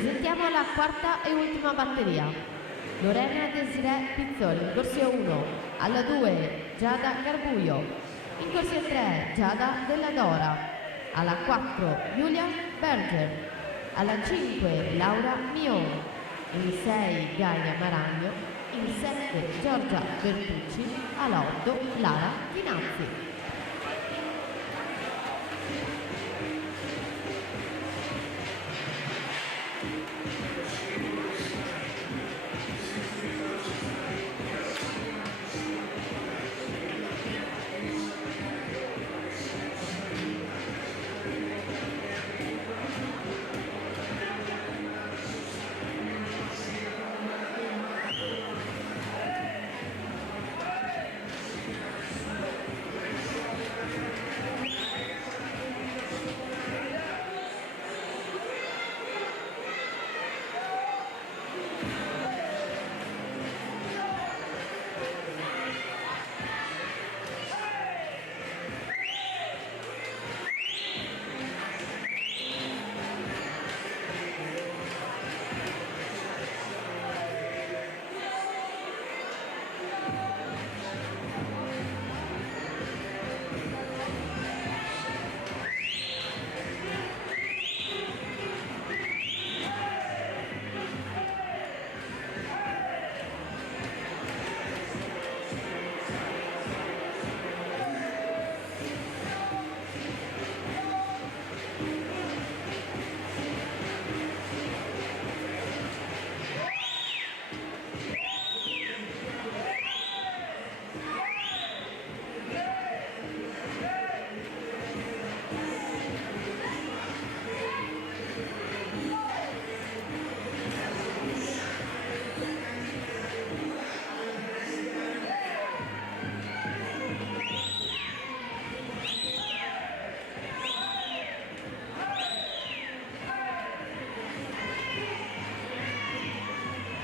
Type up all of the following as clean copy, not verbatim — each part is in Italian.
Presentiamo la quarta e ultima batteria. Lorena Desiree Pizzoli in corsia 1, alla 2 Giada Garbuio, in corsia 3 Giada Della Dora, alla 4 Giulia Berger, alla 5 Laura Mion, in 6 Gaia Maragno, in 7 Giorgia Bertucci, alla 8 Lara Chinazzi.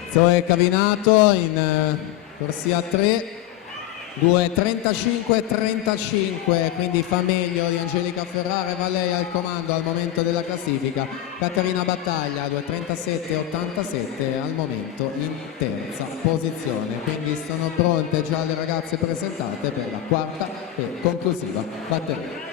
Zoe Cavinato in corsia 3, 2.35-35, quindi fa meglio di Angelica Ferrara e va lei al comando al momento della classifica. Caterina Battaglia 2.37-87 al momento in terza posizione, quindi sono pronte già le ragazze presentate per la quarta e conclusiva batteria.